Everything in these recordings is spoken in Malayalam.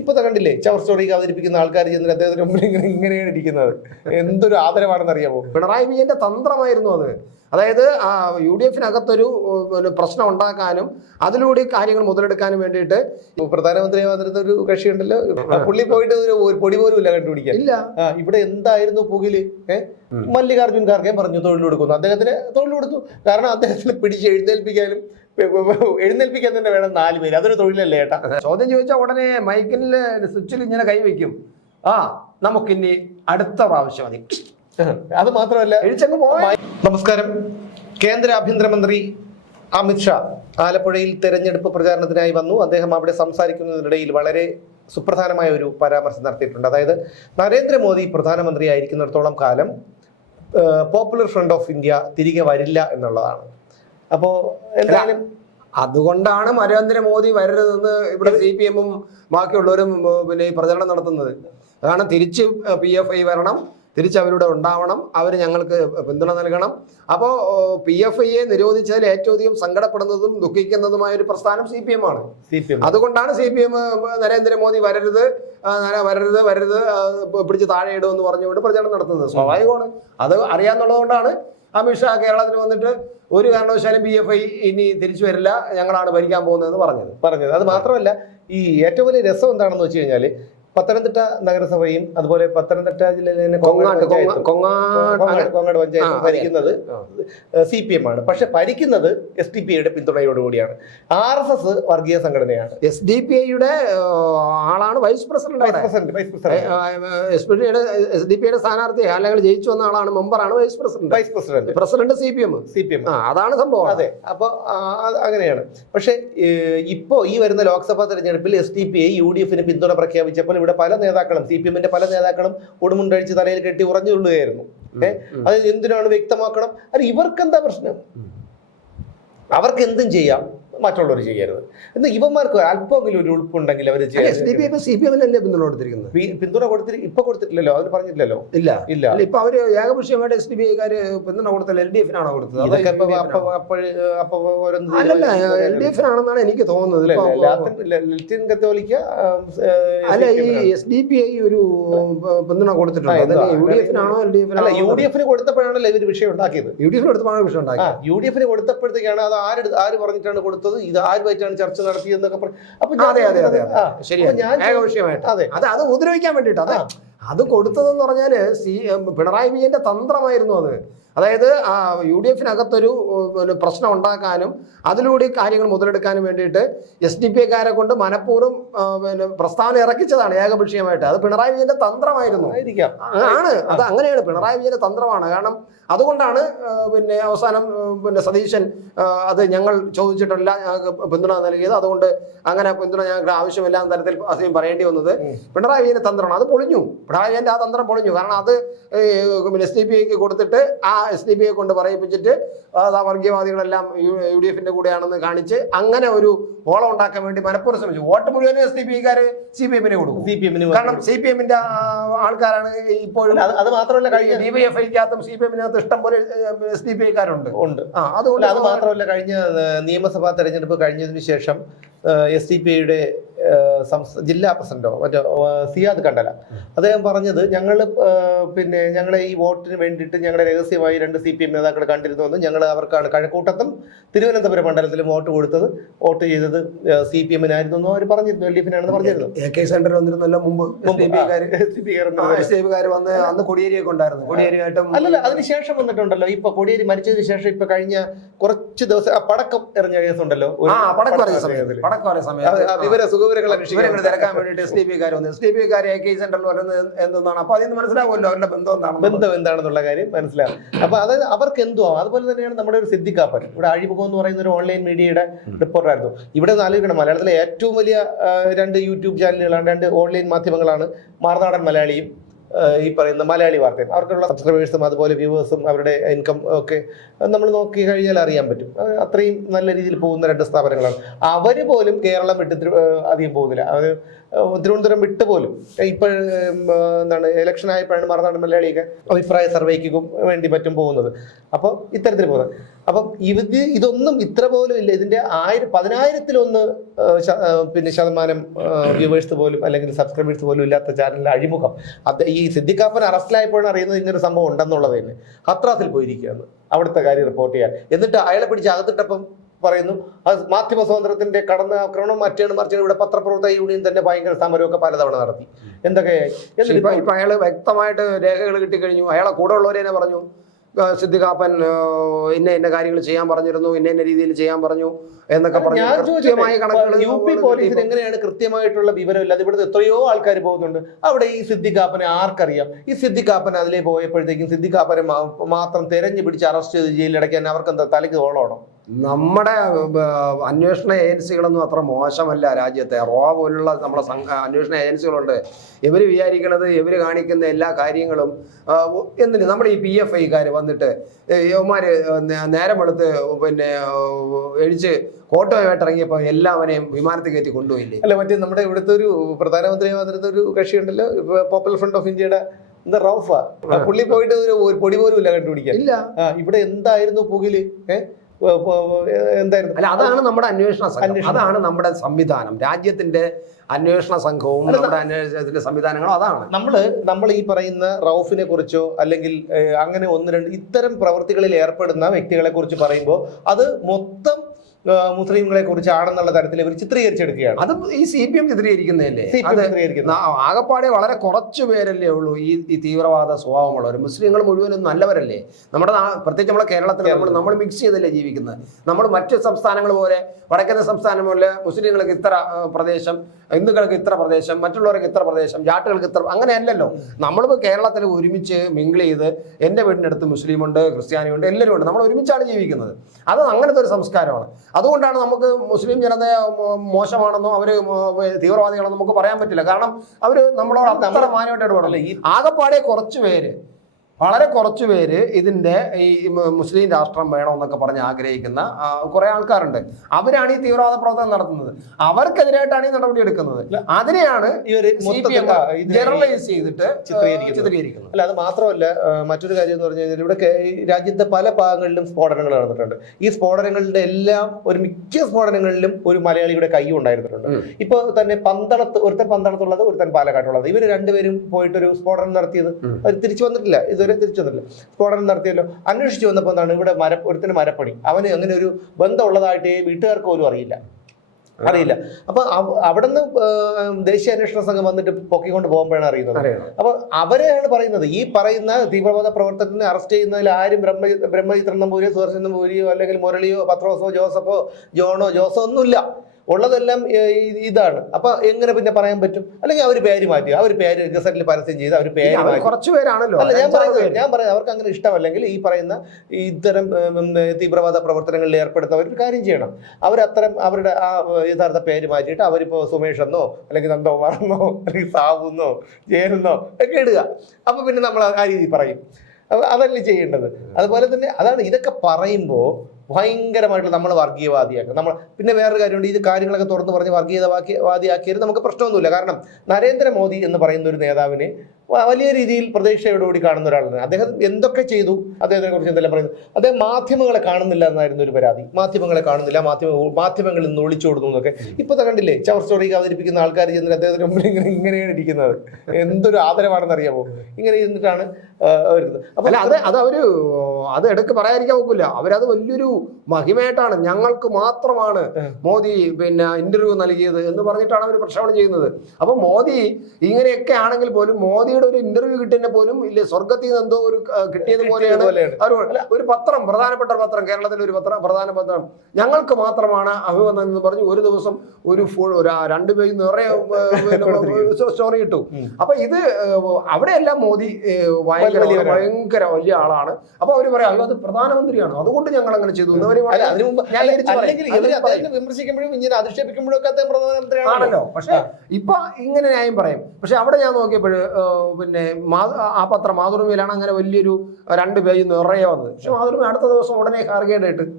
ഇപ്പൊ കണ്ടില്ലേ ചവർ സ്റ്റോറിക്ക് അവതരിപ്പിക്കുന്ന ആൾക്കാർ ചെന്നിട്ട് അദ്ദേഹത്തിന് മുമ്പിൽ ഇങ്ങനെ ഇങ്ങനെയാണ് ഇരിക്കുന്നത്. എന്തൊരു ആദരവാണെന്ന് അറിയാമോ പിണറായി വിജയന്റെ തന്ത്രമായിരുന്നു അത്. അതായത് ആ യു ഡി എഫിനകത്തൊരു പ്രശ്നം ഉണ്ടാക്കാനും അതിലൂടെ കാര്യങ്ങൾ മുതലെടുക്കാനും വേണ്ടിയിട്ട് പ്രധാനമന്ത്രി മാത്രത്തെ ഒരു കക്ഷി ഉണ്ടല്ലോ. പുള്ളി പോയിട്ട് ഒരു പൊടി പോലും ഇല്ല കണ്ടുപിടിക്കാൻ. ഇല്ല. ഇവിടെ എന്തായിരുന്നു പുകിൽ? ഏഹ്. മല്ലികാർജുൻ ഖാർഗെ പറഞ്ഞു തൊഴിൽ കൊടുക്കുന്നു. അദ്ദേഹത്തിന് തൊഴിൽ കൊടുത്തു. കാരണം അദ്ദേഹത്തിന് പിടിച്ച് എഴുന്നേൽപ്പിക്കാനും എഴുന്നേൽപ്പിക്കാൻ തന്നെ വേണം നാല് പേര്. അതൊരു തൊഴിലല്ലേ ഏട്ടാ? ചോദ്യം ചോദിച്ചാൽ ഉടനെ മൈക്കിൽ സ്വിച്ചിൽ ഇങ്ങനെ കൈവയ്ക്കും ആ നമുക്കിനി അടുത്ത പ്രാവശ്യം മതി. അത് മാത്രമല്ല നമസ്കാരം. കേന്ദ്ര ആഭ്യന്തരമന്ത്രി അമിത്ഷാ ആലപ്പുഴയിൽ തെരഞ്ഞെടുപ്പ് പ്രചാരണത്തിനായി വന്നു. അദ്ദേഹം അവിടെ സംസാരിക്കുന്നതിനിടയിൽ വളരെ സുപ്രധാനമായ ഒരു പരാമർശം നടത്തിയിട്ടുണ്ട്. അതായത് നരേന്ദ്രമോദി പ്രധാനമന്ത്രി ആയിരിക്കുന്നിടത്തോളം കാലം പോപ്പുലർ ഫ്രണ്ട് ഓഫ് ഇന്ത്യ തിരികെ വരില്ല എന്നുള്ളതാണ്. അപ്പോ എന്തായാലും അതുകൊണ്ടാണ് നരേന്ദ്രമോദി വരരുതെന്ന് ഇവിടെ സി പി എമ്മും ബാക്കിയുള്ളവരും പിന്നെ ഈ പ്രചരണം നടത്തുന്നത്. അതാണ് തിരിച്ച് പി എഫ് ഐ വരണം തിരിച്ച് അവരുടെ ഉണ്ടാവണം അവർ ഞങ്ങൾക്ക് പിന്തുണ നൽകണം. അപ്പോൾ പി എഫ് ഐയെ നിരോധിച്ചതിൽ ഏറ്റവും അധികം സങ്കടപ്പെടുന്നതും ദുഃഖിക്കുന്നതുമായ ഒരു പ്രസ്ഥാനം സി പി എം ആണ്. C P M. അതുകൊണ്ടാണ് സി പി എം നരേന്ദ്രമോദി വരരുത് വരരുത് വരരുത് പിടിച്ച് താഴെ ഇടുമെന്ന് പറഞ്ഞുകൊണ്ട് പ്രചരണം നടത്തുന്നത്. സ്വാഭാവികമാണ്. അത് അറിയാന്നുള്ളതുകൊണ്ടാണ് അമിത്ഷാ കേരളത്തിൽ വന്നിട്ട് ഒരു കാരണവശാലും ബി എഫ് ഐ ഇനി തിരിച്ചു വരില്ല. ഞങ്ങളാണ് ഭരിക്കാൻ പോകുന്നതെന്ന് പറഞ്ഞത്. പറഞ്ഞത്. അത് മാത്രമല്ല ഈ ഏറ്റവും വലിയ രസം എന്താണെന്ന് വെച്ച് കഴിഞ്ഞാൽ പത്തനംതിട്ട നഗരസഭയും അതുപോലെ പത്തനംതിട്ട ജില്ലയിലെ കൊങ്ങാട് കൊങ്ങാട് പഞ്ചായത്ത്. ഭരിക്കുന്നത് സി പി എം ആണ് പക്ഷെ ഭരിക്കുന്നത് എസ് ഡി പി ഐയുടെ പിന്തുണയോടുകൂടിയാണ് ആർ എസ് എസ് വർഗീയ സംഘടനയാണ്. എസ് ഡി പി ഐയുടെ ആളാണ് vice president vice president vice president. S P യുടെ എസ് ഡി പി ഐയുടെ സ്ഥാനാർത്ഥി അല്ലെങ്കിൽ ജയിച്ചു വന്ന ആളാണ് മെമ്പറാണ് vice president. Vice president. President C P M. C P M. അതാണ് സംഭവം. അതെ. അപ്പൊ അങ്ങനെയാണ്. പക്ഷെ ഇപ്പോ ഈ വരുന്ന ലോക്സഭാ തെരഞ്ഞെടുപ്പിൽ S D P I U D എഫിന് പിന്തുണ പ്രഖ്യാപിച്ചപ്പോൾ ഇവിടെ പല നേതാക്കളും സി പി എമ്മിന്റെ പല നേതാക്കളും ഉടുമുണ്ടഴിച്ച് തലയിൽ കെട്ടി ഉറഞ്ഞുകൊള്ളുകയായിരുന്നു. ഏഹ് അത് എന്തിനാണ് വ്യക്തമാക്കണം? അത് ഇവർക്ക് എന്താ പ്രശ്നം? അവർക്ക് എന്തും ചെയ്യാം. മറ്റുള്ളവർ ചെയ്യരുത്. എന്ന് ഇവന്മാർക്ക് അല്പമെങ്കിലും ഒരു ഉൾപ്പുണ്ടെങ്കിൽ അവർ ചെയ്യാം ഡി പി ഇപ്പൊ അല്ലേ പിന്തുണ കൊടുത്തിരിക്കുന്നത്. പിന്തുണ കൊടുത്തിട്ട് ഇപ്പൊ കൊടുത്തിട്ടില്ലല്ലോ അവർ പറഞ്ഞിട്ടില്ലല്ലോ? ഇല്ല. ഇല്ല. ഇപ്പൊ അവർ ഏകപക്ഷീയമായിട്ട് എസ് ഡി ബി ഐക്കാര് പിന്തുണ കൊടുത്തത് എൽ ഡി എഫിനാണോ കൊടുത്തത് അല്ലല്ല എൽ ഡി എഫിനാണെന്നാണ് എനിക്ക് തോന്നുന്നത് ലാറ്റിൻ- കത്തോലിക്ക അല്ല ഈ എസ് ഡി പി ഐ ഒരു പിന്തുണ കൊടുത്തിട്ടുണ്ട്? യു ഡി എഫിനാണോ എൽ ഡി അല്ല യു എഫിനാണോ ഡി എഫിന് കൊടുത്തപ്പോഴാണല്ലോ ഇവർ വിഷയം ഉണ്ടാക്കിയത്. യു ഡി എഫിന് കൊടുത്തപ്പോഴാണ് വിഷയം ഉണ്ടാക്കിയത്. ഉണ്ടാക്കി യു ഡി എഫിന് കൊടുത്തപ്പോഴത്തേക്കാണ് അത് ആര് ആര് പറഞ്ഞിട്ടാണ് കൊടുത്തത്? ഇത് ആരുമായിട്ടാണ് ചർച്ച നടത്തിയതെന്നൊക്കെ പറഞ്ഞു അപ്പൊ ഞാൻ അതെ അതെ അതെ ശരിയാണ് അതെ. അത് അത് ഉപദ്രവിക്കാൻ വേണ്ടിയിട്ട്. അതെ. അത് കൊടുത്തതെന്ന് പറഞ്ഞാൽ സി പിണറായി വിജയന്റെ തന്ത്രമായിരുന്നു അത്. അതായത് ആ യു ഡി എഫിനകത്തൊരു പ്രശ്നം ഉണ്ടാക്കാനും അതിലൂടെ കാര്യങ്ങൾ മുതലെടുക്കാനും വേണ്ടിയിട്ട് എസ് ഡി പി ഐക്കാരെ കൊണ്ട് മനഃപൂർവം പിന്നെ പ്രസ്താവന ഇറക്കിച്ചതാണ് ഏകപക്ഷീയമായിട്ട്. അത് പിണറായി വിജയന്റെ തന്ത്രമായിരുന്നു. ആണ്. അത് അങ്ങനെയാണ്. പിണറായി വിജയന്റെ തന്ത്രമാണ്. കാരണം അതുകൊണ്ടാണ് പിന്നെ അവസാനം പിന്നെ സതീശൻ അത് ഞങ്ങൾ ചോദിച്ചിട്ടില്ല ഞങ്ങൾക്ക് പിന്തുണ നൽകിയത്. അതുകൊണ്ട് അങ്ങനെ പിന്തുണ ഞങ്ങൾക്ക് ആവശ്യമില്ല എന്ന തരത്തിൽ അസീം പറയേണ്ടി വന്നത് പിണറായി വിജയന്റെ തന്ത്രമാണ്. അത് പൊളിഞ്ഞു. പിണറായി വിജയന്റെ ആ തന്ത്രം പൊളിഞ്ഞു. കാരണം അത് പിന്നെ എസ് ഡി പി ഐക്ക് കൊടുത്തിട്ട് ആ എസ് ഡി പി ഐ കൊണ്ട് പറയിപ്പിച്ചിട്ട് വർഗീയവാദികളെല്ലാം യു ഡി എഫിന്റെ കൂടെയാണെന്ന് കാണിച്ച് അങ്ങനെ ഒരു ഓളം ഉണ്ടാക്കാൻ വേണ്ടി മനഃപൂർവം ശ്രമിച്ചു. വോട്ട് മുഴുവനും എസ് ഡി പി ഐക്കാര് സി പി എമ്മിനെ കൊടുക്കും. സി പി എമ്മിന് കാരണം സി പി എമ്മിന്റെ ആൾക്കാരാണ് ഇപ്പോഴും അത് മാത്രമല്ല കഴിഞ്ഞ ഐക്കകത്തും സി പി എമ്മിനകത്ത് ഇഷ്ടം പോലെ എസ് ഡി പി ഐക്കാരുണ്ട് ഉണ്ട്. ആ അതുകൊണ്ട് അത് മാത്രമല്ല കഴിഞ്ഞ നിയമസഭാ തെരഞ്ഞെടുപ്പ് കഴിഞ്ഞതിന് ശേഷം എസ് ഡി പി ഐയുടെ ജില്ലാ പ്രസിഡന്റോ മറ്റോ സിയാദ് കണ്ടല. അദ്ദേഹം പറഞ്ഞത് ഞങ്ങൾ പിന്നെ ഞങ്ങളെ ഈ വോട്ടിന് വേണ്ടിയിട്ട് ഞങ്ങളുടെ രഹസ്യമായി രണ്ട് സി പി എം നേതാക്കൾ കണ്ടിരുന്നു എന്ന് ഞങ്ങൾ അവർക്കാണ് കഴക്കൂട്ടത്തും തിരുവനന്തപുരം മണ്ഡലത്തിലും വോട്ട് കൊടുത്തത് വോട്ട് ചെയ്തത് സി പി എമ്മിനായിരുന്നു എന്നും അവർ പറഞ്ഞിരുന്നു എൽ ഡി എഫിനാണെന്ന് പറഞ്ഞിരുന്നു. എ കെ സെന്ററിൽ വന്നിരുന്നല്ലോ മുമ്പ് വന്ന് അന്ന് കൊടിയേരിയൊക്കെ ഉണ്ടായിരുന്നു. കൊടിയേരിയായിട്ടും അല്ലല്ല അതിനുശേഷം വന്നിട്ടുണ്ടല്ലോ. ഇപ്പൊ കൊടിയേരി മരിച്ചതിന് ശേഷം ഇപ്പൊ കഴിഞ്ഞ കുറച്ച് ദിവസം പടക്കം എറിഞ്ഞ കേസുണ്ടല്ലോ. പടക്കം സമയത്ത്. പടക്കം സമയത്ത്. വിവര സുഖവിവരങ്ങൾ ഇവരെ അന്വേഷിക്കാൻ തിരക്കാൻ വേണ്ടിയിട്ട് എസ് ഡി പി കാര് വന്നു. S D P A K സെന്ററിൽ വരുന്നത് എന്തെന്നാണ്? അപ്പൊ അതിന് മനസ്സിലാവുമല്ലോ അവരുടെ ബന്ധം എന്താണ് ബന്ധം എന്താണെന്നുള്ള കാര്യം മനസ്സിലാവും അപ്പൊ അതായത് അവർക്ക് എന്തോ അതുപോലെ തന്നെയാണ് നമ്മുടെ ഒരു സിദ്ധിക്കാപ്പൻ. ഇവിടെ അഴിമുഖം എന്ന് പറയുന്ന ഒരു ഓൺലൈൻ മീഡിയയുടെ റിപ്പോർട്ടറായിരുന്നു. ഇവിടെ ആലോചിക്കണം മലയാളത്തിലെ ഏറ്റവും വലിയ രണ്ട് യൂട്യൂബ് ചാനലുകളാണ് രണ്ട് ഓൺലൈൻ മാധ്യമങ്ങളാണ് മാർനാടൻ മലയാളിയും ഈ പറയുന്ന മലയാളി വാർത്തയും. അവർക്കുള്ള സബ്സ്ക്രൈബേഴ്സും അതുപോലെ വ്യൂവേഴ്സും അവരുടെ ഇൻകം ഒക്കെ നമ്മൾ നോക്കി കഴിഞ്ഞാൽ അറിയാൻ പറ്റും. അത്രയും നല്ല രീതിയിൽ പോകുന്ന രണ്ട് സ്ഥാപനങ്ങളാണ്. അവർ പോലും കേരളം വിട്ട് അധികം പോകുന്നില്ല. അവർ തിരുവനന്തപുരം വിട്ട് പോലും. ഇപ്പോൾ എന്താണ് ഇലക്ഷൻ ആയപ്പോഴാണ് മറുനാട് മലയാളിയൊക്കെ അഭിപ്രായ സർവേക്കും വേണ്ടി പറ്റും പോകുന്നത്. അപ്പോൾ ഇത്തരത്തിൽ പോകുന്നത്. അപ്പം ഇത് ഇതൊന്നും ഇത്ര പോലും ഇല്ല. ഇതിന്റെ ആയിരം പതിനായിരത്തിലൊന്ന് പിന്നെ ശതമാനം വ്യൂവേഴ്സ് പോലും അല്ലെങ്കിൽ സബ്സ്ക്രൈബേഴ്സ് പോലും ഇല്ലാത്ത ചാനലിന്റെ അഴിമുഖം. അത് ഈ സിദ്ദിഖാപ്പൻ അറസ്റ്റിലായപ്പോഴാണ് അറിയുന്നത് ഇങ്ങനൊരു സംഭവം ഉണ്ടെന്നുള്ളത് തന്നെ ഹത്രാസിൽ പോയിരിക്കുകയാണ്. അവിടുത്തെ കാര്യം റിപ്പോർട്ട് ചെയ്യാൻ. എന്നിട്ട് അയാളെ പിടിച്ച് അകത്തിട്ടപ്പം പറയുന്നു അത് മാധ്യമ സ്വാതന്ത്ര്യത്തിന്റെ കടന്ന് ആക്രമണം മറ്റേണ് മറിച്ചാണ് ഇവിടെ പത്രപ്രവർത്തക യൂണിയൻ തന്നെ ഭയങ്കര സമരമൊക്കെ പലതവണ നടത്തി. എന്നിട്ട് ഇപ്പൊ അയാൾ വ്യക്തമായിട്ട് രേഖകൾ കിട്ടിക്കഴിഞ്ഞു. അയാളെ കൂടെ ഉള്ളവരെ തന്നെ പറഞ്ഞു. ആ, ഇന്ന ഇന്ന കാര്യങ്ങൾ ചെയ്യാൻ പറഞ്ഞിരുന്നു ഇന്ന ഇന്ന രീതിയിൽ ചെയ്യാൻ പറഞ്ഞു എന്നൊക്കെ പറഞ്ഞു ഞാൻ കൃത്യമായ കണക്കുകൾ ചോദിച്ചത് യു പി പോലീസിന് എങ്ങനെയാണ് കൃത്യമായിട്ടുള്ള വിവരമില്ലാതെ ഇവിടുത്തെ എത്രയോ ആൾക്കാർ പോകുന്നുണ്ട്. അവിടെ ഈ സിദ്ധികാപ്പനെ ആർക്കറിയാം? ഈ സിദ്ധികാപ്പൻ അതിലേ പോയപ്പോഴത്തേക്കും സിദ്ധികാപ്പനെ മാത്രം തെരഞ്ഞു പിടിച്ച് അറസ്റ്റ് ചെയ്ത് ജയിലിലടയ്ക്കാൻ അവർക്ക് എന്താ തലയ്ക്ക് തോളോണം നമ്മുടെ അന്വേഷണ ഏജൻസികളൊന്നും അത്ര മോശമല്ല രാജ്യത്തെ. റോ പോലുള്ള നമ്മുടെ സംഘ അന്വേഷണ ഏജൻസികളുണ്ട്. ഇവർ വിചാരിക്കുന്നത് ഇവർ കാണിക്കുന്ന എല്ലാ കാര്യങ്ങളും എന്തിന്? നമ്മുടെ ഈ പി എഫ് ഐക്കാർ വന്നിട്ട് ഇവന്മാർ നേരമെടുത്ത് നേരം എടുത്ത് പിന്നെ എഴിച്ച് കോട്ടയമായിട്ട് ഇറങ്ങിയപ്പോൾ എല്ലാവരെയും വിമാനത്തിൽ കയറ്റി കൊണ്ടുപോയില്ലേ? അല്ല മറ്റേ നമ്മുടെ ഇവിടുത്തെ ഒരു പ്രധാനമന്ത്രി വന്നിരുന്ന ഒരു കക്ഷി ഉണ്ടല്ലോ പോപ്പുലർ ഫ്രണ്ട് ഓഫ് ഇന്ത്യയുടെ എന്താ റൌഫ. പുള്ളി പോയിട്ട് ഒരു ഒരു പൊടി പോലും ഇല്ല കണ്ടുപിടിക്കാൻ. ഇല്ല. ഇവിടെ എന്തായിരുന്നു പുകിൽ ഏഹ് എന്തായിരുന്നു? അല്ല അതാണ് നമ്മുടെ അന്വേഷണ സംഘം. അതാണ് നമ്മുടെ സംവിധാനം. രാജ്യത്തിന്റെ അന്വേഷണ സംഘവും നമ്മുടെ അന്വേഷണത്തിന്റെ സംവിധാനങ്ങളും അതാണ്. നമ്മൾ നമ്മൾ ഈ പറയുന്ന റൌഫിനെ കുറിച്ചോ അല്ലെങ്കിൽ അങ്ങനെ ഒന്ന് രണ്ട് ഇത്തരം പ്രവൃത്തികളിൽ ഏർപ്പെടുന്ന വ്യക്തികളെ കുറിച്ച് പറയുമ്പോൾ അത് മൊത്തം മുസ്ലിങ്ങളെ കുറിച്ചാണെന്നുള്ള തരത്തിൽ ഇവർ ചിത്രീകരിച്ചെടുക്കുകയാണ്. അത് ഈ സി പി എം ചിത്രീകരിക്കുന്നതല്ലേ? ആകപ്പാടെ വളരെ കുറച്ച് പേരല്ലേ ഉള്ളൂ ഈ ഈ തീവ്രവാദ സ്വഭാവമുള്ളവർ. മുസ്ലിങ്ങൾ മുഴുവനും നല്ലവരല്ലേ? നമ്മുടെ പ്രത്യേകിച്ച് നമ്മുടെ കേരളത്തിൽ നമ്മൾ നമ്മൾ മിക്സ് ചെയ്തല്ലേ ജീവിക്കുന്നത്? നമ്മൾ മറ്റ് സംസ്ഥാനങ്ങൾ പോലെ വടക്കൻ സംസ്ഥാനം പോലെ മുസ്ലിങ്ങൾക്ക് ഇത്ര പ്രദേശം ഹിന്ദുക്കൾക്ക് ഇത്ര പ്രദേശം മറ്റുള്ളവർക്ക് ഇത്ര പ്രദേശം ജാട്ടുകൾക്ക് ഇത്ര അങ്ങനെയല്ലല്ലോ. നമ്മളിപ്പോൾ കേരളത്തിൽ ഒരുമിച്ച് മിങ്കിൾ ചെയ്ത് എന്റെ വീടിന്റെ അടുത്ത് മുസ്ലിമുണ്ട് ക്രിസ്ത്യാനിയുണ്ട് എല്ലാവരും ഉണ്ട്. നമ്മൾ ഒരുമിച്ചാണ് ജീവിക്കുന്നത്. അത് അങ്ങനത്തെ ഒരു സംസ്കാരമാണ്. അതുകൊണ്ടാണ് നമുക്ക് മുസ്ലിം ജനത മോ- മോശമാണെന്നോ അവർ തീവ്രവാദികളെന്നോ നമുക്ക് പറയാൻ പറ്റില്ല. കാരണം അവർ നമ്മളോട് അത്ര മാനമായിട്ട് അല്ല, ഇടപെടില്ല ആകെപ്പാടെ കുറച്ച് പേര് വളരെ കുറച്ച് പേര് ഇതിന്റെ ഈ മുസ്ലിം രാഷ്ട്രം വേണമെന്നൊക്കെ പറഞ്ഞ് ആഗ്രഹിക്കുന്ന കുറേ ആൾക്കാരുണ്ട്. അവരാണ് ഈ തീവ്രവാദ പ്രവർത്തനം നടത്തുന്നത്. അവർക്കെതിരായിട്ടാണ് ഈ നടപടി എടുക്കുന്നത്. അതിനെയാണ് ജനറലൈസ് ചെയ്തിട്ട് ചിത്രീകരിക്കുന്നത്. അല്ല അത് മാത്രമല്ല മറ്റൊരു കാര്യം എന്ന് പറഞ്ഞു കഴിഞ്ഞാൽ ഇവിടെ രാജ്യത്തെ പല ഭാഗങ്ങളിലും സ്ഫോടനങ്ങൾ നടന്നിട്ടുണ്ട്. ഈ സ്ഫോടനങ്ങളുടെ എല്ലാം ഒരു മിക്ക സ്ഫോടനങ്ങളിലും ഒരു മലയാളിയുടെ കൈ ഉണ്ടായിരുന്നിട്ടുണ്ട്. ഇപ്പൊ തന്നെ പന്തളത്ത് ഒരുത്തൻ പന്തളത്തുള്ളത് ഒരുത്തൻ പാലക്കാട്ടുള്ളത്. ഇവർ രണ്ടുപേരും പോയിട്ടൊരു സ്ഫോടനം നടത്തിയത്. അത് അവർ തിരിച്ചു വന്നിട്ടില്ല. ഇതുവരെ തിരിച്ചു വന്നിട്ടില്ല സ്ഫോടനം നടത്തിയല്ലോ. അന്വേഷിച്ചു വന്നപ്പോൾ എന്താണ്? ഇവിടെ മര ഒരുത്തിന് മരപ്പണി. അവന് അങ്ങനെ ഒരു ബന്ധമുള്ളതായിട്ട് വീട്ടുകാർക്ക് പോലും അറിയില്ല. അറിയില്ല. അപ്പൊ അവിടെ അവിടുന്ന് ദേശീയ അന്വേഷണ സംഘം വന്നിട്ട് പൊക്കിക്കൊണ്ട് പോകുമ്പോഴാണ് അറിയുന്നത്. അപ്പൊ അവരെയാണ് പറയുന്നത്. ഈ പറയുന്ന തീവ്രവാദ പ്രവർത്തനത്തിനെ അറസ്റ്റ് ചെയ്യുന്നതിൽ ആരും ബ്രഹ്മ ബ്രഹ്മചിത്രൻ നമ്പൂരിയോ സുഹർശൻ നമ്പൂരിയോ അല്ലെങ്കിൽ മുരളിയോ പത്രോസോ ജോസഫോ ജോണോ ജോസോ ഒന്നുമില്ല. ഉള്ളതെല്ലാം ഇതാണ്. അപ്പൊ എങ്ങനെ പിന്നെ പറയാൻ പറ്റും? അല്ലെങ്കിൽ അവർ പേര് മാറ്റി. അവർ പേര് ഗസറ്റിൽ പരസ്യം ചെയ്ത് അവർ പേര് കുറച്ച് പേരാണല്ലോ. അല്ല ഞാൻ പറയുന്നത് ഞാൻ പറയുന്നത് അവർക്ക് അങ്ങനെ ഇഷ്ടമല്ലെങ്കിൽ ഈ പറയുന്ന ഇത്തരം തീവ്രവാദ പ്രവർത്തനങ്ങളിൽ ഏർപ്പെടുന്നവർ ഒരു കാര്യം ചെയ്യണം. അവരത്തരം അവരുടെ ആ യഥാർത്ഥ പേര് മാറ്റിയിട്ട് അവരിപ്പോ സുമേഷ് എന്നോ അല്ലെങ്കിൽ നന്ദോ എന്നോ അല്ലെങ്കിൽ സാവുന്നോ എന്നോ ജയനെന്നോ ഒക്കെ ഇടുക. അപ്പൊ പിന്നെ നമ്മൾ ആ രീതി പറയും. അതല്ലേ ചെയ്യേണ്ടത്. അതുപോലെ തന്നെ അതാണ് ഇതൊക്കെ പറയുമ്പോൾ ഭയങ്കരമായിട്ട് നമ്മൾ വർഗീയവാദിയാക്കുക. നമ്മൾ പിന്നെ വേറൊരു കാര്യമുണ്ട് ഇത് കാര്യങ്ങളൊക്കെ തുറന്ന് പറഞ്ഞ് വർഗീയതവാക്കി വാദിയാക്കിയത് നമുക്ക് പ്രശ്നമൊന്നുമില്ല. കാരണം നരേന്ദ്രമോദി എന്ന് പറയുന്ന ഒരു നേതാവിനെ വലിയ രീതിയിൽ പ്രതീക്ഷയോടുകൂടി കാണുന്ന ഒരാളാണ്. അദ്ദേഹം എന്തൊക്കെ ചെയ്തു? അദ്ദേഹത്തിനെ കുറിച്ച് എന്തെല്ലാം പറയുന്നു? അദ്ദേഹം മാധ്യമങ്ങളെ കാണുന്നില്ല എന്നായിരുന്നു ഒരു പരാതി. മാധ്യമങ്ങളെ കാണുന്നില്ല മാധ്യമ മാധ്യമങ്ങളിൽ നിന്ന് ഒളിച്ചു കൊടുക്കുന്നു എന്നൊക്കെ. ഇപ്പൊ കണ്ടില്ലേ ചവർ സ്റ്റോറിക്ക് അവതരിപ്പിക്കുന്ന ആൾക്കാർ ചെന്നിട്ട് അദ്ദേഹത്തിന് മുമ്പിൽ ഇങ്ങനെ ഇങ്ങനെയാണ് ഇരിക്കുന്നത്. എന്തൊരു ആദരവാണെന്ന് അറിയാമോ ഇങ്ങനെ ഇരുന്നിട്ടാണ് വരുന്നത് അപ്പൊ അത് അത് അവർ അത് എടുക്ക് പറയാതിരിക്കാൻ നോക്കില്ല അവരത് വലിയൊരു മഹിമയായിട്ടാണ് ഞങ്ങൾക്ക് മാത്രമാണ് മോദി പിന്നെ ഇന്റർവ്യൂ നൽകിയത് എന്ന് പറഞ്ഞിട്ടാണ് അവർ പ്രക്ഷേപണം ചെയ്യുന്നത്. അപ്പൊ മോദി ഇങ്ങനെയൊക്കെ ആണെങ്കിൽ പോലും മോദിയുടെ ഒരു ഇന്റർവ്യൂ കിട്ടിയതിനെ പോലും ഇല്ലേ? സ്വർഗത്തിൽ നിന്ന് എന്തോ ഒരു കിട്ടിയത് പോലെയാണ്. ഒരു പത്രം പ്രധാനപ്പെട്ട പത്രം കേരളത്തിലെ ഒരു പത്രം പ്രധാന പത്രം. ഞങ്ങൾക്ക് മാത്രമാണ് അഭിവന്ദനം എന്ന് പറഞ്ഞു ഒരു ദിവസം ഒരു ഫുൾ ഒരു രണ്ട് പേജ് നിറയെ സ്റ്റോറി ഇട്ടു. ഉം. അപ്പൊ ഇത് അവിടെയെല്ലാം മോദി ഭയങ്കര ഭയങ്കര വലിയ ആളാണ്. അപ്പൊ അവർ പറയാം അയ്യോ അത് പ്രധാനമന്ത്രിയാണ്? അതുകൊണ്ട് ഞങ്ങൾ അങ്ങനെ ചെയ്തു വിമർശിക്കുമ്പോഴും ഇങ്ങനെ അധിക്ഷേപിക്കുമ്പോഴും ഒക്കെ ആണല്ലോ. പക്ഷെ ഇപ്പൊ ഇങ്ങനെ ന്യായം പറയും. പക്ഷെ അവിടെ ഞാൻ നോക്കിയപ്പോൾ പിന്നെ ആ പത്രം മാതൃഭൂമിയിലാണ് അങ്ങനെ വലിയൊരു രണ്ട് പേജ് നിറയെ വന്നത്. പക്ഷെ മാതൃഭൂമി അടുത്ത ദിവസം ഉടനെ കാർഗേഡായിട്ട് ഇട്ട്.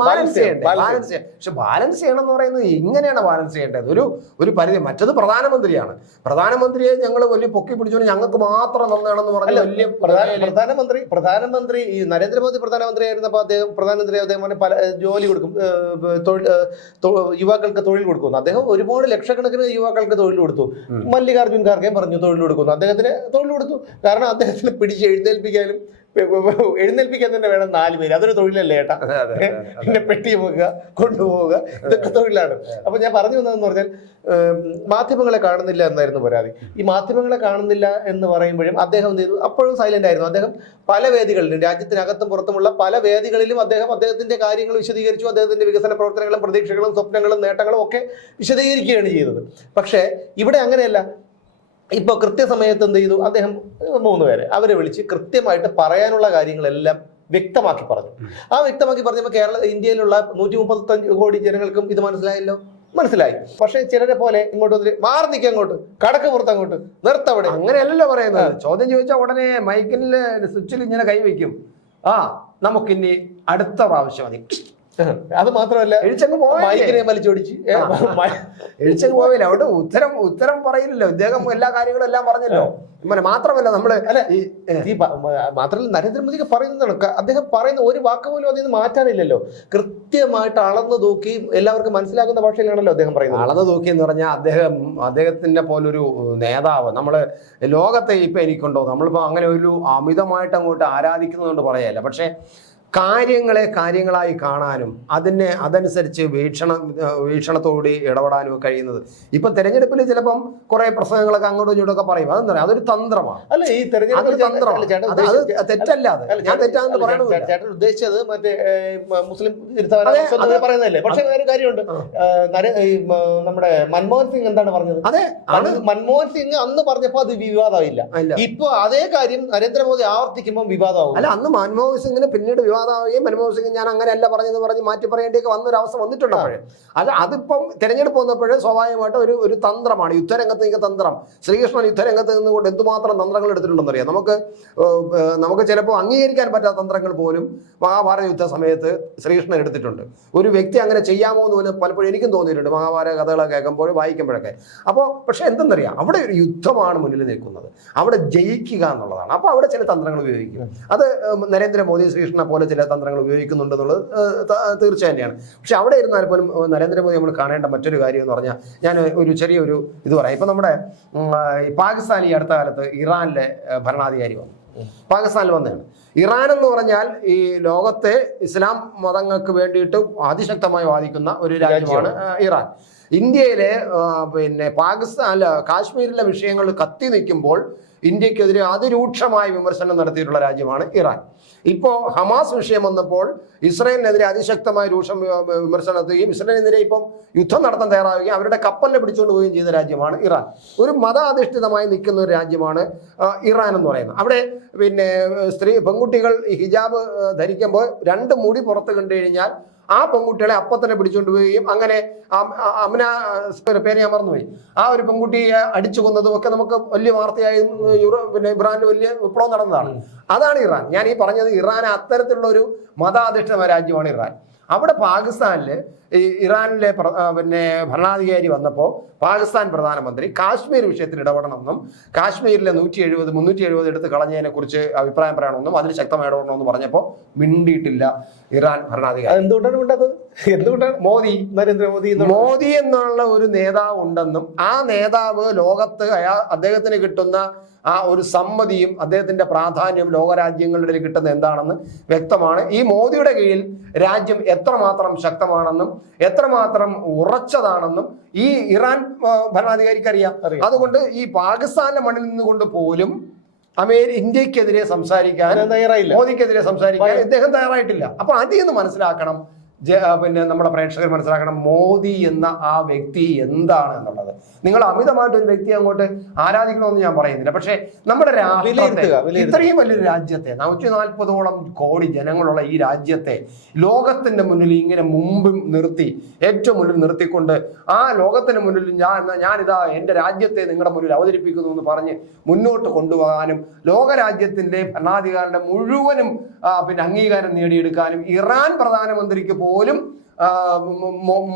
ബാലൻസ് ചെയ്യണം. പക്ഷെ ബാലൻസ് ചെയ്യണം എന്ന് പറയുന്നത് എങ്ങനെയാണ് ബാലൻസ് ചെയ്യേണ്ടത്. ഒരു ഒരു പരിധി മറ്റത് പ്രധാനമന്ത്രിയാണ്. പ്രധാനമന്ത്രിയെ ഞങ്ങൾ വലിയ പൊക്കി പിടിച്ചോണ്ട് ഞങ്ങൾക്ക് മാത്രം നന്നാണെന്ന് പറഞ്ഞ വലിയ പ്രധാനമന്ത്രി പ്രധാനമന്ത്രി ഈ നരേന്ദ്രമോദി പ്രധാനമന്ത്രി ആയിരുന്നപ്പോൾ അദ്ദേഹം പ്രധാനമന്ത്രി അദ്ദേഹം പല ജോലി കൊടുക്കും. തൊഴിൽ യുവാക്കൾക്ക് തൊഴിൽ കൊടുക്കുന്നു. അദ്ദേഹം ഒരുപാട് ലക്ഷക്കണക്കിന് യുവാക്കൾക്ക് തൊഴിൽ കൊടുത്തു. ഉം. മല്ലികാർജുൻ ഖാർഗെ പറഞ്ഞു തൊഴിൽ കൊടുക്കുന്നു. അദ്ദേഹത്തിന് തൊഴിൽ കൊടുത്തു. കാരണം അദ്ദേഹത്തിന് പിടിച്ച് എഴുന്നേൽപ്പിക്കാനും എഴുന്നേൽപ്പിക്കാൻ തന്നെ വേണം നാല് പേര്. അതൊരു തൊഴിലല്ലേ ഏട്ടാ. പിന്നെ പെട്ടി വെക്കുക കൊണ്ടുപോവുക ഇതൊക്കെ തൊഴിലാണ്. അപ്പൊ ഞാൻ പറഞ്ഞു വന്നതെന്ന് പറഞ്ഞാൽ മാധ്യമങ്ങളെ കാണുന്നില്ല എന്നായിരുന്നു പരാതി. ഈ മാധ്യമങ്ങളെ കാണുന്നില്ല എന്ന് പറയുമ്പോഴും അദ്ദേഹം എന്ത് ചെയ്തു? അപ്പോഴും സൈലന്റ് ആയിരുന്നു. അദ്ദേഹം പല വേദികളിലും രാജ്യത്തിനകത്തും പുറത്തുമുള്ള പല വേദികളിലും അദ്ദേഹം അദ്ദേഹത്തിന്റെ കാര്യങ്ങൾ വിശദീകരിച്ചു. അദ്ദേഹത്തിന്റെ വികസന പ്രവർത്തനങ്ങളും പ്രതീക്ഷകളും സ്വപ്നങ്ങളും നേട്ടങ്ങളും ഒക്കെ വിശദീകരിക്കുകയാണ് ചെയ്തത്. പക്ഷേ ഇവിടെ അങ്ങനെയല്ല. ഇപ്പൊ കൃത്യസമയത്ത് എന്ത് ചെയ്തു? അദ്ദേഹം മൂന്ന് പേരെ അവരെ വിളിച്ച് കൃത്യമായിട്ട് പറയാനുള്ള കാര്യങ്ങളെല്ലാം വ്യക്തമാക്കി പറഞ്ഞു. ആ വ്യക്തമാക്കി പറഞ്ഞപ്പോൾ കേരള ഇന്ത്യയിലുള്ള നൂറ്റി മുപ്പത്തഞ്ച് കോടി ജനങ്ങൾക്കും ഇത് മനസ്സിലായല്ലോ? മനസ്സിലായി. പക്ഷേ ചിലരെ പോലെ ഇങ്ങോട്ട് വന്നിട്ട് മാറി നിൽക്കുക അങ്ങോട്ട് കടക്ക് പുറത്ത് അങ്ങോട്ട് നിർത്തവിടെ അങ്ങനെയല്ലല്ലോ പറയുന്നത്. ചോദ്യം ചോദിച്ചാൽ ഉടനെ മൈക്കിന്റെ സ്വിച്ചിൽ ഇങ്ങനെ കൈവയ്ക്കും. ആ നമുക്കിനി അടുത്ത പ്രാവശ്യം മതി. അത് മാത്രമല്ല എഴുച്ചങ്ങ് മൈക്കിനെ വലിച്ചോടിച്ച്. എഴുച്ചങ്ങ് പോവില്ല? അവിടെ ഉത്തരം ഉത്തരം പറയില്ലല്ലോ. ഇദ്ദേഹം എല്ലാ കാര്യങ്ങളും എല്ലാം പറഞ്ഞല്ലോ. മാത്രമല്ല നമ്മൾ ഈ ഈ മാത്രമല്ല നരേന്ദ്രമോദിക്ക് പറയുന്നതാണ്. അദ്ദേഹം പറയുന്ന ഒരു വാക്ക് പോലും അതിൽ നിന്ന് മാറ്റാനില്ലല്ലോ. കൃത്യമായിട്ട് അളന്നു തൂക്കി എല്ലാവർക്കും മനസ്സിലാക്കുന്ന ഭാഷയിലാണല്ലോ അദ്ദേഹം പറയുന്നത്. അളന്നു തൂക്കി എന്ന് പറഞ്ഞാൽ അദ്ദേഹം അദ്ദേഹത്തിന്റെ പോലൊരു നേതാവ്. നമ്മൾ ലോകത്തെ ഇപ്പൊ എനിക്കുണ്ടോ? നമ്മളിപ്പോ അങ്ങനെ ഒരു അമിതമായിട്ട് അങ്ങോട്ട് ആരാധിക്കുന്നതുകൊണ്ട് പറയല്ല. പക്ഷെ കാര്യങ്ങളെ കാര്യങ്ങളായി കാണാനും അതിനെ അതനുസരിച്ച് വീക്ഷണ വീക്ഷണത്തോടെ ഇടപെടാനും കഴിയുന്നത്. ഇപ്പൊ തെരഞ്ഞെടുപ്പിൽ ചിലപ്പം കുറെ പ്രസംഗങ്ങളൊക്കെ അങ്ങോട്ടും ഇങ്ങോട്ടും ഒക്കെ പറയും. അതെന്താ അതൊരു തന്ത്രമാണ്. അല്ല ഈ തെരഞ്ഞെടുപ്പ് തന്ത്രമാണ് തെറ്റല്ല അത്. ഞാൻ ചേട്ടൻ- തെറ്റാന്ന് ഉദ്ദേശിച്ചത് മറ്റേ മുസ്ലിം. പറയുന്നതല്ലേ? പക്ഷെ വേറെ കാര്യമുണ്ട്. നമ്മുടെ മൻമോഹൻ സിംഗ് എന്താണ് പറഞ്ഞത്? അതെ മൻമോഹൻ സിംഗ് അന്ന് പറഞ്ഞപ്പോ അത് വിവാദമായില്ല. ഇപ്പൊ അതേ കാര്യം നരേന്ദ്രമോദി ആവർത്തിക്കുമ്പോൾ വിവാദമാവും അല്ല അന്ന് മൻമോഹൻ സിംഗിന് പിന്നീട് വിവാദമാവുകയും മൻമോഹൻ സിംഗ് ഞാൻ അങ്ങനെയല്ല പറഞ്ഞെന്ന് പറഞ്ഞ് മാറ്റി പറയേണ്ടിയൊക്കെ വന്ന ഒരു അവസ്ഥ വന്നിട്ടുണ്ട് അപ്പോഴേ അത് അതിപ്പം തിരഞ്ഞെടുപ്പ് വന്നപ്പോൾ സ്വാഭാവികമായിട്ട് ഒരു ഒരു തന്ത്രമാണ് യുദ്ധരംഗത്ത് നിൽക്കുന്ന തന്ത്രം. ശ്രീകൃഷ്ണൻ യുദ്ധരംഗത്ത് നിന്നുകൊണ്ട് എന്തുമാത്രം തന്ത്രങ്ങൾ എടുത്തിട്ടുണ്ടെന്ന് അറിയാം നമുക്ക് നമുക്ക് ചിലപ്പോൾ അംഗീകരിക്കാൻ പറ്റാത്ത തന്ത്രങ്ങൾ പോലും മഹാഭാരത യുദ്ധ സമയത്ത് ശ്രീകൃഷ്ണൻ എടുത്തിട്ടുണ്ട്. ഒരു വ്യക്തി അങ്ങനെ ചെയ്യാമോ എന്ന് പോലും പലപ്പോഴും എനിക്കും തോന്നിയിട്ടുണ്ട് മഹാഭാരത കഥകളൊക്കെ കേൾക്കുമ്പോൾ വായിക്കുമ്പോഴൊക്കെ. അപ്പോൾ പക്ഷെ എന്തെന്നറിയാം അവിടെ ഒരു യുദ്ധമാണ് മുന്നിൽ നിൽക്കുന്നത്. അവിടെ ജയിക്കുക എന്നുള്ളതാണ്. അപ്പോൾ അവിടെ ചില തന്ത്രങ്ങൾ ഉപയോഗിക്കും. അത് നരേന്ദ്രമോദി ശ്രീകൃഷ്ണനെ പോലെ ചില തന്ത്രങ്ങൾ ഉപയോഗിക്കുന്നുണ്ടെന്നുള്ളത് എന്നുള്ളത് ത- തീർച്ച തന്നെയാണ്. പക്ഷെ അവിടെ ഇരുന്നാൽ പോലും നരേന്ദ്രമോദി നമ്മൾ കാണേണ്ട മറ്റൊരു കാര്യം എന്ന് പറഞ്ഞാൽ ഞാൻ ഒരു ചെറിയൊരു ഇത് പറയാം. ഇപ്പം നമ്മുടെ പാകിസ്ഥാൻ ഈ അടുത്ത കാലത്ത് ഇറാനിലെ ഭരണാധികാരി വന്നു. പാകിസ്ഥാനിൽ വന്നതാണ്. ഇറാൻ എന്ന് പറഞ്ഞാൽ ഈ ലോകത്തെ ഇസ്ലാം മതങ്ങൾക്ക് വേണ്ടിയിട്ട് അതിശക്തമായി വാദിക്കുന്ന ഒരു രാജ്യമാണ് ഇറാൻ. ഇന്ത്യയിലെ പിന്നെ പാകിസ്ഥാൻ കാശ്മീരിലെ വിഷയങ്ങൾ കത്തി നിൽക്കുമ്പോൾ ഇന്ത്യക്കെതിരെ അതിരൂക്ഷമായ വിമർശനം നടത്തിയിട്ടുള്ള രാജ്യമാണ് ഇറാൻ. ഇപ്പോൾ ഹമാസ് വിഷയം വന്നപ്പോൾ ഇസ്രയേലിനെതിരെ അതിശക്തമായ രൂക്ഷം വിമർശനം നടത്തുകയും ഇസ്രയേലിനെതിരെ ഇപ്പം യുദ്ധം നടത്താൻ തയ്യാറാവുകയും അവരുടെ കപ്പലിനെ പിടിച്ചുകൊണ്ട് പോവുകയും ചെയ്ത രാജ്യമാണ് ഇറാൻ. ഒരു മതാധിഷ്ഠിതമായി നിൽക്കുന്ന ഒരു രാജ്യമാണ് ഇറാൻ എന്ന് പറയുന്നത്. അവിടെ പിന്നെ സ്ത്രീ പെൺകുട്ടികൾ ഹിജാബ് ധരിക്കുമ്പോൾ രണ്ട് മുടി പുറത്ത് കണ്ടു കഴിഞ്ഞാൽ ആ പെൺകുട്ടികളെ അപ്പം തന്നെ പിടിച്ചുകൊണ്ട് പോവുകയും അങ്ങനെ അമന പേര് ഞാൻ മറന്നുപോയി. ആ ഒരു പെൺകുട്ടിയെ അടിച്ചു കൊന്നതും ഒക്കെ നമുക്ക് വലിയ വാർത്തയായി പിന്നെ ഇറാനിൽ വലിയ വിപ്ലവം നടന്നതാണ്. അതാണ് ഇറാൻ. ഞാൻ ഈ പറഞ്ഞത് ഇറാൻ അത്തരത്തിലുള്ള ഒരു മതാധിഷ്ഠിത രാജ്യമാണ് ഇറാൻ. അവിടെ പാകിസ്ഥാനിൽ ഇറാനിലെ പിന്നെ ഭരണാധികാരി വന്നപ്പോൾ പാകിസ്ഥാൻ പ്രധാനമന്ത്രി കാശ്മീർ വിഷയത്തിൽ ഇടപെടണമെന്നും കാശ്മീരിലെ നൂറ്റി എഴുപത് മുന്നൂറ്റി എഴുപത് എടുത്ത് കളഞ്ഞതിനെ കുറിച്ച് അഭിപ്രായം പറയണമെന്നും അതിന് ശക്തമായി ഇടപെടണമെന്ന് പറഞ്ഞപ്പോൾ മിണ്ടിയിട്ടില്ല. ഇറാൻ ഭരണാധികാരി. എന്തുകൊണ്ടാണ് ഉണ്ടത് എന്തുകൊണ്ടാണ്? മോദി നരേന്ദ്രമോദി മോദി എന്നുള്ള ഒരു നേതാവ് ഉണ്ടെന്നും ആ നേതാവ് ലോകത്ത് അദ്ദേഹത്തിന് കിട്ടുന്ന ആ ഒരു സമ്മതിയും അദ്ദേഹത്തിന്റെ പ്രാധാന്യവും ലോകരാജ്യങ്ങളുടെ കിട്ടുന്ന എന്താണെന്ന് വ്യക്തമാണ്. ഈ മോദിയുടെ കീഴിൽ രാജ്യം എത്രമാത്രം ശക്തമാണെന്നും എത്രമാത്രം ഉറച്ചതാണെന്നും ഈ ഇറാൻ ഭരണാധികാരിക്ക് അറിയാം. അറിയാം. അതുകൊണ്ട് ഈ പാകിസ്ഥാനിലെ മണ്ണിൽ നിന്നുകൊണ്ട് പോലും അമേരി ഇന്ത്യക്കെതിരെ സംസാരിക്കാൻ തയ്യാറായില്ല. മോദിക്കെതിരെ സംസാരിക്കാൻ ഇദ്ദേഹം തയ്യാറായിട്ടില്ല. അപ്പൊ അതിൽ നിന്ന് മനസ്സിലാക്കണം പിന്നെ നമ്മുടെ പ്രേക്ഷകർ മനസ്സിലാക്കണം മോദി എന്ന ആ വ്യക്തി എന്താണ് എന്നുള്ളത് നിങ്ങൾ അമിതമായിട്ട് ഒരു വ്യക്തി അങ്ങോട്ട് ആരാധിക്കണമെന്ന് ഞാൻ പറയുന്നില്ല പക്ഷേ നമ്മുടെ വിലയിരുത്തുക. ഇത്രയും വലിയൊരു രാജ്യത്തെ നൂറ്റി നാൽപ്പതോളം കോടി ജനങ്ങളുള്ള ഈ രാജ്യത്തെ ലോകത്തിന്റെ മുന്നിൽ ഇങ്ങനെ മുമ്പും നിർത്തി ഏറ്റവും മുന്നിൽ നിർത്തിക്കൊണ്ട് ആ ലോകത്തിന് മുന്നിൽ ഞാൻ ഞാനിതാ എന്റെ രാജ്യത്തെ നിങ്ങളുടെ മുന്നിൽ അവതരിപ്പിക്കുന്നു എന്ന് പറഞ്ഞ് മുന്നോട്ട് കൊണ്ടുപോകാനും ലോകരാജ്യത്തിന്റെ ഭരണാധികാരിയുടെ മുഴുവനും പിന്നെ അംഗീകാരം നേടിയെടുക്കാനും ഇറാൻ പ്രധാനമന്ത്രിക്ക് പോലും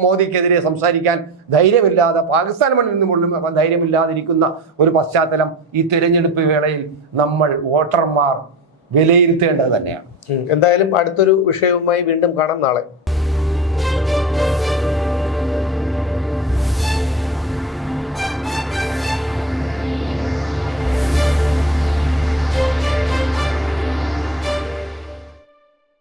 മോദിക്കെതിരെ സംസാരിക്കാൻ ധൈര്യമില്ലാതെ പാകിസ്ഥാൻ മണ്ണിൽ നിന്ന് പോലും ധൈര്യമില്ലാതിരിക്കുന്ന ഒരു പശ്ചാത്തലം ഈ തിരഞ്ഞെടുപ്പ് വേളയിൽ നമ്മൾ വോട്ടർമാർ വിലയിരുത്തേണ്ടത് തന്നെയാണ്. എന്തായാലും അടുത്തൊരു വിഷയവുമായി വീണ്ടും കാണാം നാളെ.